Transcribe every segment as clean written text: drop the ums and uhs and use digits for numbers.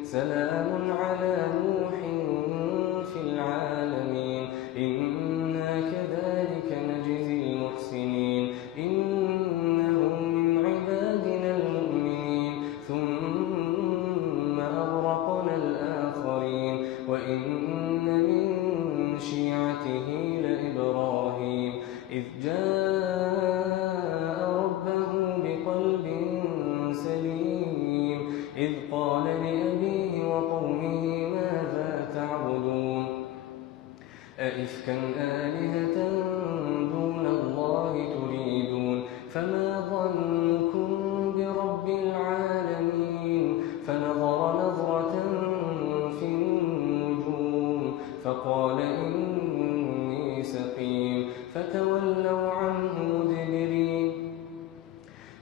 سلام على نوح في العالمين إنا كذلك نجزي المحسنين إنه من عبادنا المؤمنين ثم أغرقنا الآخرين وإن من شيعته لإبراهيم إذ جاء ربه بقلب سليم إذ قال لأبيه وقومه ماذا تعبدون أئفكا آلهة دون الله تريدون فما ظنكم برب العالمين فنظر نظرة في النجوم فقال إني سقيم فتولوا عنه مدبرين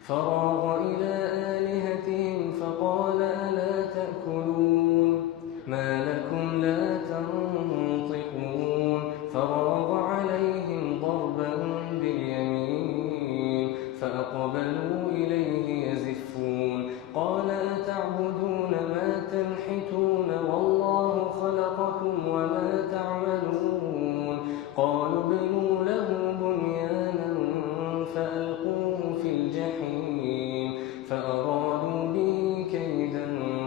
فراغ إلى آلهتهم فقال ألا تأكلون ما لكم لا تنطقون فراغ عليهم ضربا باليمين فأقبلوا إليه يزفون قال أتعبدون ما تنحتون والله خلقكم وما تعملون قالوا ابنوا له بنيانا فألقوه في الجحيم فأرادوا به كيدا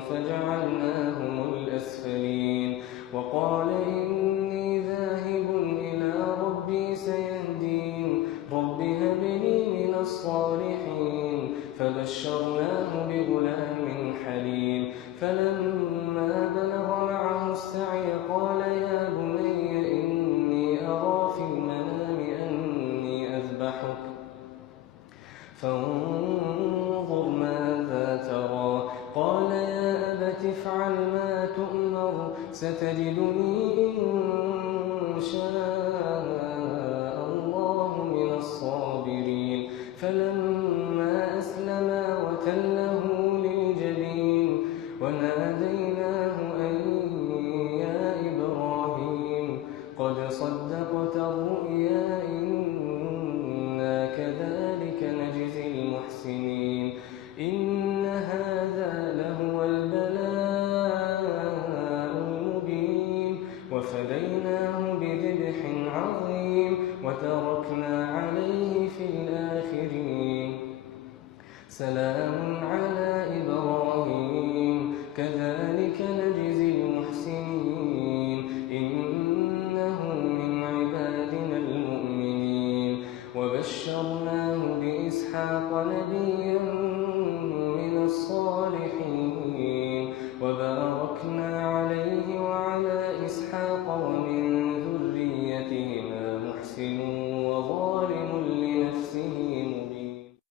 فجعلناهم الأسفلين وقال إني ذاهب إلى ربي سيهدين رب هب لي من الصالحين فبشرناه بغلام حليم فلما بلغ معه السعي قال يا بني إني أرى في المنام أني أذبحك فانظر ماذا ترى قال يا أبت افعل ما تؤمر ستجدني إن شاء الله من الصابرين فلما أسلما وتله للجبين وناديناه أن يا إبراهيم قد صدقت الرؤيا إنا كذلك نجزي المحسنين إن هذا لهو البلاء المبين وفديناه بذبح عظيم وتركنا عليه في الآخرين سلام على إبراهيم كذلك نجزي المحسنين إنه من عبادنا المؤمنين وبشرناه بإسحاق نبيا من الصالحين وباركنا عليه